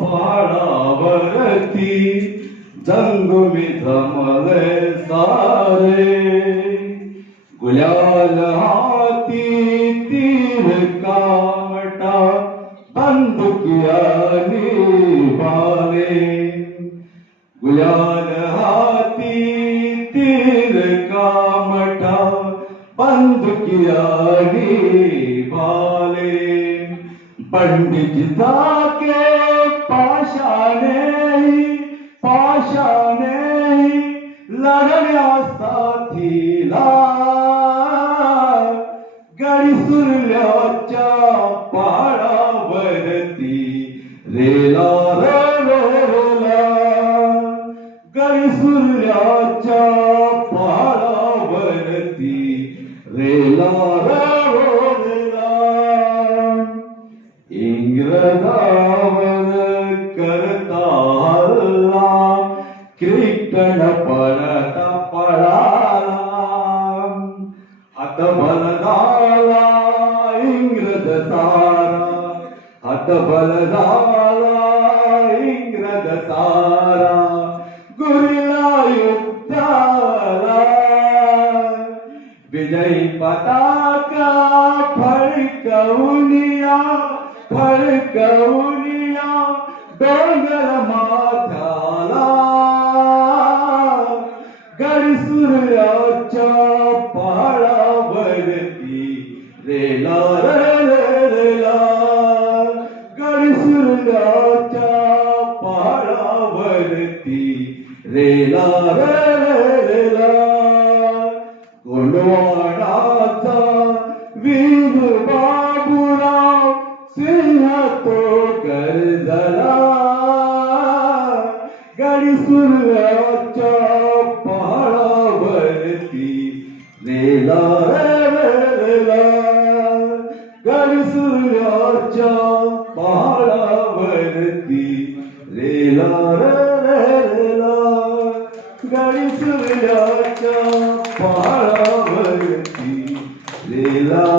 पहाडावरती जंगमी जमले सारे। गुलाल हाती तीर कामटा बंदुकियानी बाले गुलाल हाती तीर कामटा बंदुकियानी बाले पंडित जाके पाशाने पाशाने लढण्यासाथीला गडीसुरल्याच्या पहाडावरती रेला रे रे रेला। गडीसुरल्याच्या पहाडावरती रेला रे रे बल इंग्रज सारा गुरिला युद्धाला विजयी पताका फडकवूनिया फडकवूनिया डोंगर माथ्याला गडसूर्याच्या पहाडावरती रेला रे गंगाच्या पारावरती रेला रेला कोंडवाडाचा वीर बाबुराव सिंह तो गर्जला गाडी सुरव्याच्या पहाडावरती रेला रेला गडसुल्याच्या पहाडावरती रेला रेला गडसुल्याच्या पहाडावरती लेला